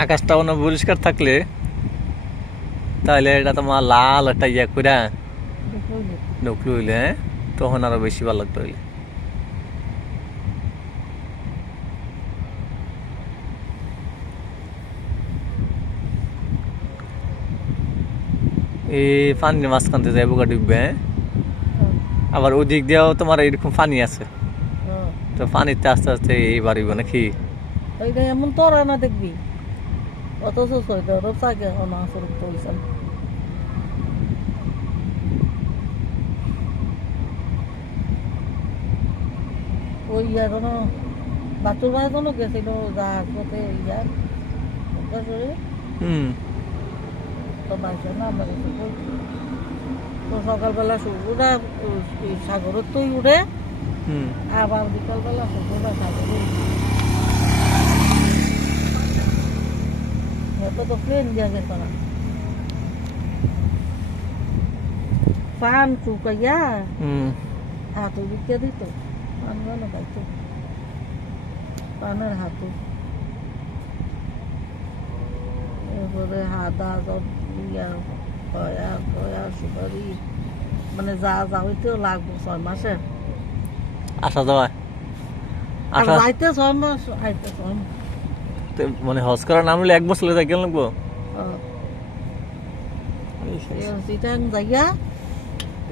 আকাশটা অন্য পরিষ্কার থাকলে তাহলে এটা তোমার লাল একটা ইয়া করে ঢুকলো হইলে, হ্যাঁ, তখন আরো বেশি ভালো লাগতো হইলে। এই পানির মাঝখানতে যাইব গা ডুববে, হ্যাঁ, আবার ওদিক দিয়েও তোমার এরকম পানি আছে, তো পানিতে আস্তে আস্তে এই বাড়িব নাকি? এমন তোরা না দেখবি অথচ সৈদর চাকে অনাসর পয়সা ওই এখন বাথরুম এখনো গেছিল জাহাজ পথে ইয়ার তো মানুষের নাম তো সকালবেলা সূর্যটা সাগরের তুই উঠে, আবার বিকালবেলা সূর্যটা সাগরে তো প্লেন দিয়া যেত না পান চুকাইয়া হাতু দিকে দিত পান গানো পাইতো পানের হাতু, এরপরে হাদা ইয়া কয়া কয়া সুপারি মানে যা যা হইতেও লাগবো 6 মাসে আসা যাওয়া, আর যাইতে 6 মাস আইতে 6 মাস মানে হজ করার নাম হলে 1 বছর যাই কেন লাগবো? চিটাং যাইয়া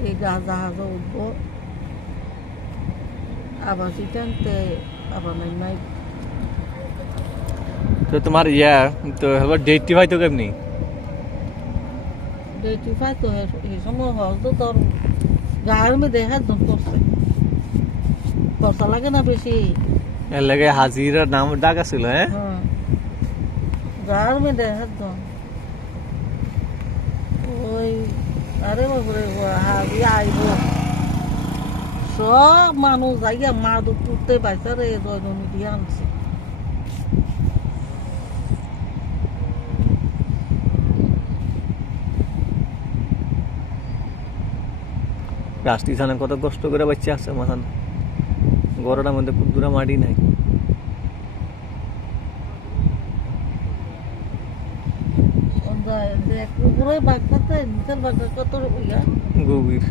এই জাহাজ উঠবো আবার চিটাংতে আবার নাই তো তোমার ইয়া তো এবার ডেটটি ভাই তো কেমনি ডেটি ফাই তো এই সময় হজ তো তোর গায়ের মধ্যে হাত ধন করছে খরচা লাগে না বেশি, এর লাগে হাজিরার নাম ডাক আছিল, হ্যাঁ, গায়ের মধ্যে হাত ধন ওই আরে বাবরে হাজি আইব সব মানুষ যাইয়া মা দুধ তুলতে পাইছে রে জয়ননী দিয়ে আনছে রাস্তি ছানে কত কষ্ট করে বাচ্চা আছে মাথান গরটার মধ্যে কুদ্দুরা মাটি নাই, পুরোই বাঘ থাকতে নিচের বাঘটা কত ইয়া গভীর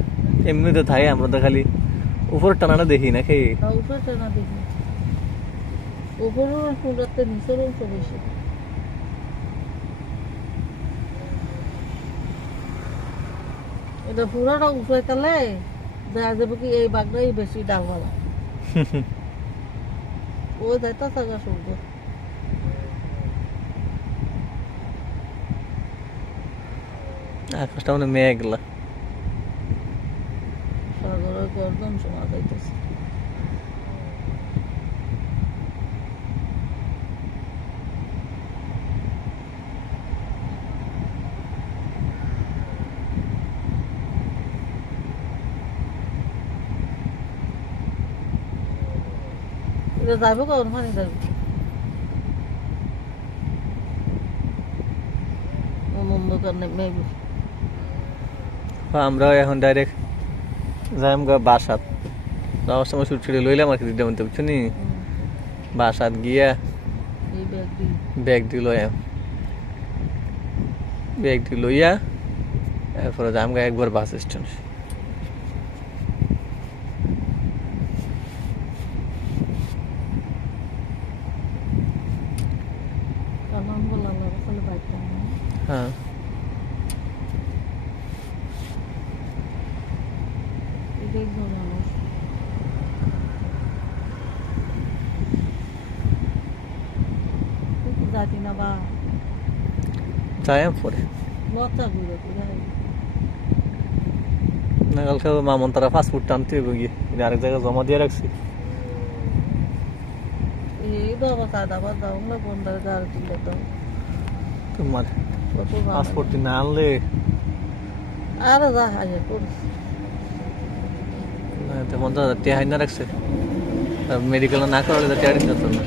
এমনি তো থাকে, আমরা তো খালি উপর টানাটা দেখি না খেয়ে উপরে না দেখি উপরের ফুলতে নিচের অংশ বেশি এটা পুরাটা উপরে তালে দেখা যাবে কি এই বাঘটাই বেশি ডালওয়ালা ও যাইতা থাকা সূর্য আকাশটা মানে মেঘলা, সাগরের গর্জন শোনা যাইতেছে এটা যাবে কখন পানি যাবে অন্ধকার নেমে আমরা এখন ডাইরেক্ট যাইম গা বাসাত যাওয়ার সময় ছুটি ছুটি লইলাম আর কি দিতে মতো বুঝছো নি, বাসাত গিয়া ব্যাগ দি লইয়া এরপরে যাম গা একবার বাস স্ট্যান্ড। হ্যাঁ জাতি না বা যাই পরে লতা ঘুরে না কালকে মামন তারা ফাস্টফুড টানতে হইব গিয়ে আরেক জায়গায় জমা দিয়ে রাখছি, এই বাবা সাদা বা দাও না বন্দার গাড়ি তুলে দাও তোমার পাসপোর্ট না আনলে আরে যা হাজার করিস 50,000 টাকা না রাখছে, মেডিকেল না করালে তো টাকা দিতে না,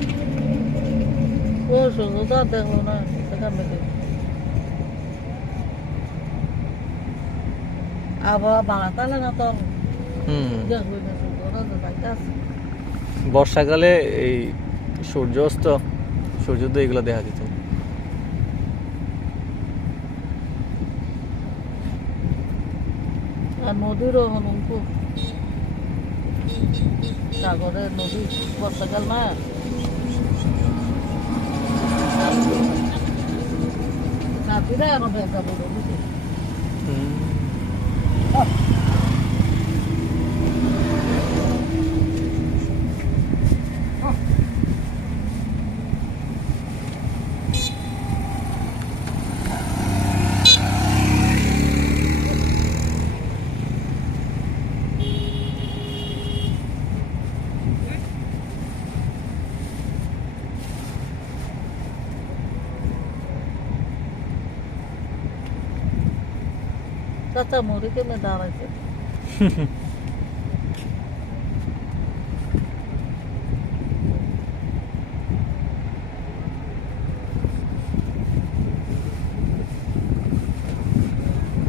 ও শুধু তো দেখো না সেখানে আবার বাংলাতালে না তোর বর্ষাকালে এই সূর্য অস্ত সূর্যোদয় এগুলো দেখা যেত। আর নদীরও হনুন খুব সাগরের নদী বর্ষাকাল না নাতিরা এখন দেখা বলো বুঝি চাচা মুড়ি কেমনে দাঁড়াইছে